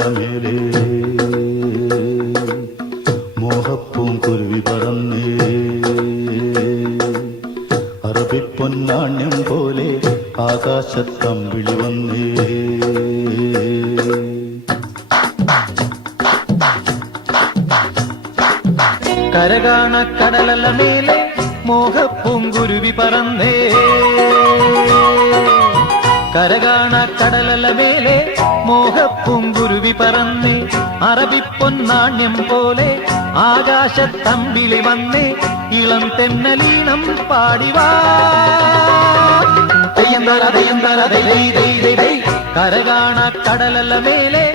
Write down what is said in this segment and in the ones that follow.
കടലലമേലേ മോഹപ്പൂങ്കുരുവി പറന്നേ അറബിപ്പൊന്നാണ്യം പോലെ ആകാശത്തമ്പിളി വന്നേ കരകാണ കടലലമേലെ മോഹപ്പൂങ്കുരുവി പറന്നേ കരകാണ കടലലമേലെ മോഹപ്പൂങ്കുരുവി പറന്നേ അറബിപ്പൊന്നാണ്യം പോലെ ആകാശത്തമ്പിളി വന്നേ ഇളം തെന്നലീണം പാടിവാ കരകാണ കടലലമേലെ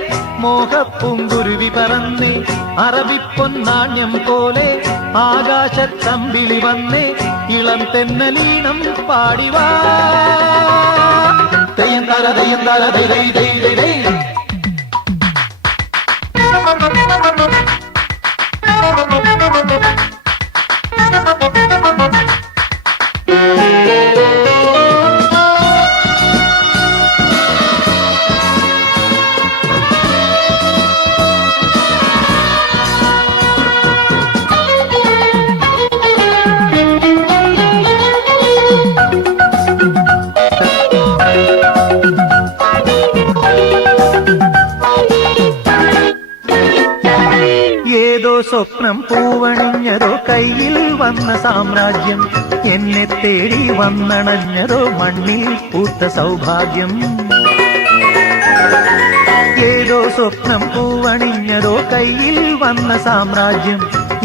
മോഹപ്പൂങ്കുരുവി പറന്നേ അറബിപ്പൊന്നാണ്യം പോലെ ആകാശത്തമ്പിളി വന്നേ ഇളം തെന്നലീണം പാടിവാ തെയ്യന്താര തെയ്യന്താര ദൈ ദൈ ദൈ ദൈ ദൈ. ഏതോ സ്വപ്നം പൂവണിഞ്ഞതോ കയ്യിൽ വന്ന സാമ്രാജ്യം എന്നെ തേടി വന്നണഞ്ഞതോ മണ്ണിൽ പൂത്ത സൗഭാഗ്യം ഏതോ സ്വപ്നം പൂവണിഞ്ഞതോ കയ്യിൽ വന്ന സാമ്രാജ്യം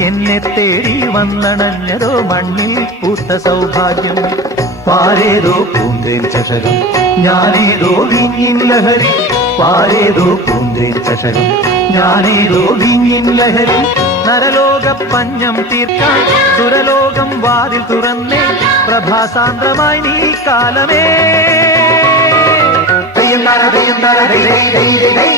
എന്നെ തേടി വന്നണഞ്ഞതോ മണ്ണിൽ പൂത്ത സൗഭാഗ്യം പാരേതോ പൂന്തേൻ ചഷകം ഞാനേതോ വിങ്ങിൻ ലഹരി പാരേതോ പൂന്തേൻ ചഷകം ഞാനേതോ വിങ്ങിൻ ലഹരി നരലോക പഞ്ഞം തീർക്കാൻ സുരലോകം വാതിൽ തുറന്നേ പ്രഭാസാന്ദ്രമായി നീ കാലമേ തെയ്യന്താര തെയ്യന്താര ദൈ ദൈ ദൈ ദൈ.